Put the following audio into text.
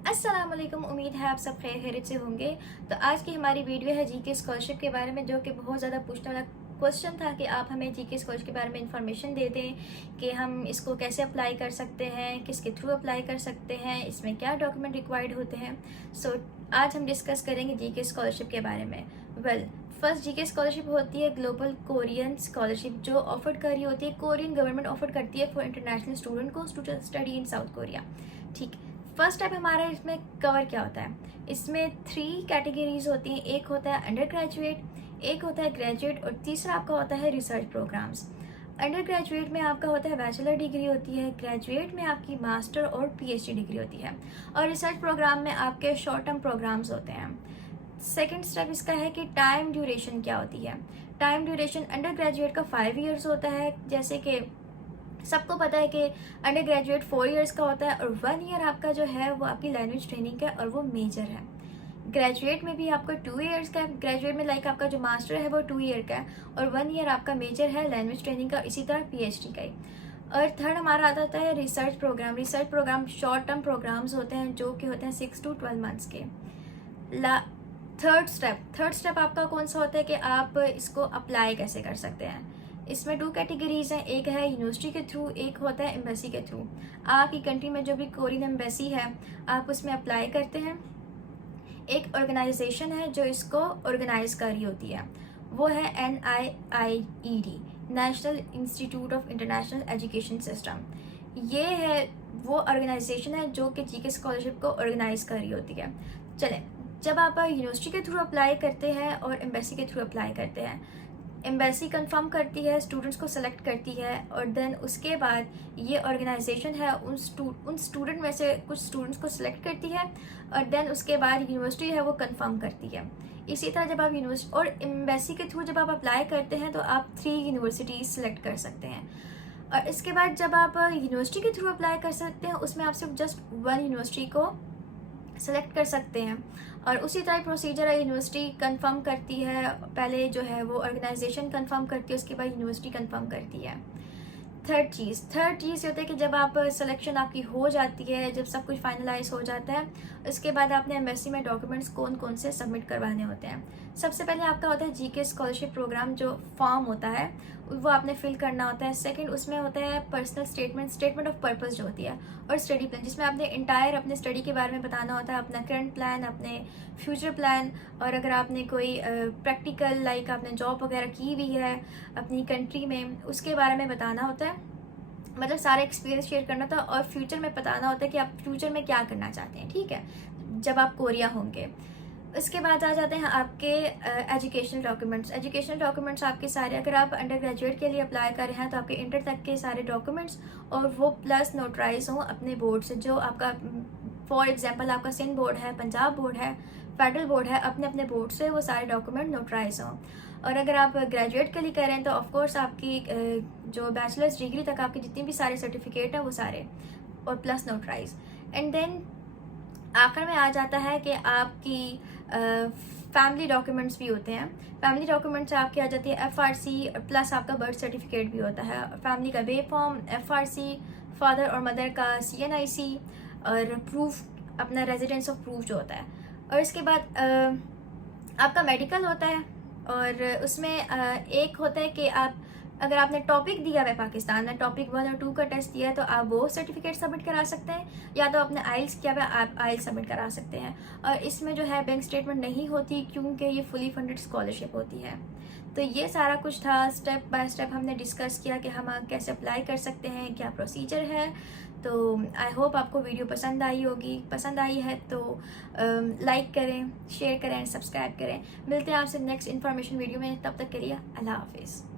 अस्सलाम वालेकुम। उम्मीद है आप सब खैर खैरियत से होंगे। तो आज की हमारी वीडियो है जीके स्कॉलरशिप के बारे में, जो कि बहुत ज़्यादा पूछने वाला क्वेश्चन था कि आप हमें जीके स्कॉलरशिप के बारे में इंफॉर्मेशन दे दें कि हम इसको कैसे अप्लाई कर सकते हैं, किसके थ्रू अप्लाई कर सकते हैं, इसमें क्या डॉक्यूमेंट रिक्वायर्ड होते हैं। सो आज हम डिस्कस करेंगे जीके स्कॉलरशिप के बारे में। फर्स्ट जीके स्कॉलरशिप होती है ग्लोबल कोरियन स्कॉलरशिप, जो ऑफर कर रही होती है कोरियन गवर्नमेंट, ऑफर करती है फॉर इंटरनेशनल स्टूडेंट को student study in south Korea. ठीक, फर्स्ट स्टेप हमारा इसमें कवर क्या होता है। इसमें 3 कैटेगरीज होती हैं। एक होता है अंडर ग्रेजुएट, एक होता है ग्रेजुएट और तीसरा आपका होता है रिसर्च प्रोग्राम्स। अंडर ग्रेजुएट में आपका होता है बैचलर डिग्री होती है, ग्रेजुएट में आपकी मास्टर और पीएचडी डिग्री होती है, और रिसर्च प्रोग्राम में आपके शॉर्ट टर्म प्रोग्राम्स होते हैं। सेकेंड स्टेप इसका है कि टाइम ड्यूरेशन क्या होती है। टाइम ड्यूरेशन अंडर ग्रेजुएट का 5 ईयर्स होता है, जैसे कि सबको पता है कि अंडर ग्रेजुएट 4 ईयर्स का होता है, और 1 ईयर आपका जो है वो आपकी लैंग्वेज ट्रेनिंग है और वो मेजर है। ग्रेजुएट में भी आपका 2 ईयर्स का है, ग्रेजुएट में लाइक आपका जो मास्टर है वो 2 ईयर का है, और 1 ईयर आपका मेजर है लैंग्वेज ट्रेनिंग का, इसी तरह पीएचडी का ही। और थर्ड हमारा आता है research program. Research program short term programs होते हैं, जो कि होते हैं 6 to 12 मंथ्स के। थर्ड स्टेप आपका कौन सा होता है कि आप इसको अप्लाई कैसे कर सकते हैं। इसमें 2 कैटेगरीज हैं, एक है यूनिवर्सिटी के थ्रू, एक होता है एम्बेसी के थ्रू। आपकी कंट्री में जो भी कोरियन एम्बेसी है आप उसमें अप्लाई करते हैं। एक ऑर्गेनाइजेशन है जो इसको ऑर्गेनाइज कर रही होती है, वो है NIIED, national institute of international education system. ये है वो ऑर्गेनाइजेशन है जो कि जीके स्कॉलरशिप को ऑर्गेनाइज कर रही होती है। चलें, जब आप यूनिवर्सिटी के थ्रू अप्लाई करते हैं और एम्बेसी के थ्रू अप्लाई करते हैं, एम्बेसी कंफर्म करती है, स्टूडेंट्स को सेलेक्ट करती है, और देन उसके बाद ये ऑर्गेनाइजेशन है उन स्टूडेंट में से कुछ स्टूडेंट्स को सिलेक्ट करती है, और देन उसके बाद यूनिवर्सिटी है वो कंफर्म करती है। इसी तरह जब आप यूनिवर्सिटी और एम्बेसी के थ्रू जब आप अप्लाई करते हैं तो आप 3 यूनिवर्सिटीज सेलेक्ट कर सकते हैं, और इसके बाद जब आप यूनिवर्सिटी के थ्रू अप्लाई कर सकते हैं उसमें आप सिर्फ जस्ट 1 यूनिवर्सिटी को सेलेक्ट कर सकते हैं। और उसी तरह प्रोसीजर है, यूनिवर्सिटी कंफर्म करती है, पहले जो है वो ऑर्गेनाइजेशन कंफर्म करती है, उसके बाद यूनिवर्सिटी कंफर्म करती है। थर्ड चीज़ होता है कि जब आप सिलेक्शन आपकी हो जाती है, जब सब कुछ फाइनलाइज हो जाता है, उसके बाद आपने एम्बेसी में डॉक्यूमेंट्स कौन कौन से सबमिट करवाने होते हैं। सबसे पहले आपका होता है जीके स्कॉलरशिप प्रोग्राम, जो फॉर्म होता है वो आपने फिल करना होता है। सेकंड उसमें होता है पर्सनल स्टेटमेंट ऑफ पर्पस जो होती है, और स्टडी प्लान, जिसमें आपने इंटायर अपने स्टडी के बारे में बताना होता है, अपना करंट प्लान, अपने फ्यूचर प्लान, और अगर आपने कोई प्रैक्टिकल लाइक आपने जॉब वगैरह की हुई है अपनी कंट्री में, उसके बारे में बताना होता है। मतलब सारा एक्सपीरियंस शेयर करना था, और फ्यूचर में बताना होता है कि आप फ्यूचर में क्या करना चाहते हैं, ठीक है, जब आप कोरिया होंगे। उसके बाद आ जाते हैं आपके एजुकेशनल डॉक्यूमेंट्स आपके सारे, अगर आप अंडर ग्रेजुएट के लिए अप्लाई कर रहे हैं तो आपके इंटर तक के सारे डॉक्यूमेंट्स, और वो प्लस नोटराइज हों अपने बोर्ड से, जो आपका फॉर एग्जांपल आपका सिंध बोर्ड है, पंजाब बोर्ड है, फेडरल बोर्ड है, अपने अपने बोर्ड से वो सारे डॉक्यूमेंट नोटराइज हों। और अगर आप ग्रेजुएट के लिए कर रहे हैं तो ऑफकोर्स आपकी जो बैचलर्स डिग्री तक आपकी जितनी भी सारे सर्टिफिकेट हैं वो सारे, और प्लस नोटराइज। एंड देन आखिर में आ जाता है कि आपकी फैमिली डॉक्यूमेंट्स भी होते हैं। फैमिली डॉक्यूमेंट्स आपकी आ जाती है FRC, प्लस आपका बर्थ सर्टिफिकेट भी होता है, फैमिली का बे फॉर्म, FRC, फादर और मदर का CNIC, और प्रूफ अपना रेजिडेंस ऑफ प्रूफ जो होता है। और इसके बाद आपका मेडिकल होता है, और उसमें एक होता है कि आप अगर आपने टॉपिक दिया है पाकिस्तान में, टॉपिक 1 और 2 का टेस्ट दिया है, तो आप वो सर्टिफिकेट सबमिट करा सकते हैं, या तो आपने आइल्स किया हुआ आप आइल्स सबमिट करा सकते हैं। और इसमें जो है बैंक स्टेटमेंट नहीं होती, क्योंकि ये फुली फंडेड स्कॉलरशिप होती है। तो ये सारा कुछ था, स्टेप बाय स्टेप हमने डिस्कस किया कि हम कैसे अप्लाई कर सकते हैं, क्या प्रोसीजर है। तो आई होप आपको वीडियो पसंद आई होगी। पसंद आई है तो लाइक करें, शेयर करें, सब्सक्राइब करें। मिलते हैं आपसे नेक्स्ट इन्फॉर्मेशन वीडियो में, तब तक के लिए अल्लाह हाफिज़।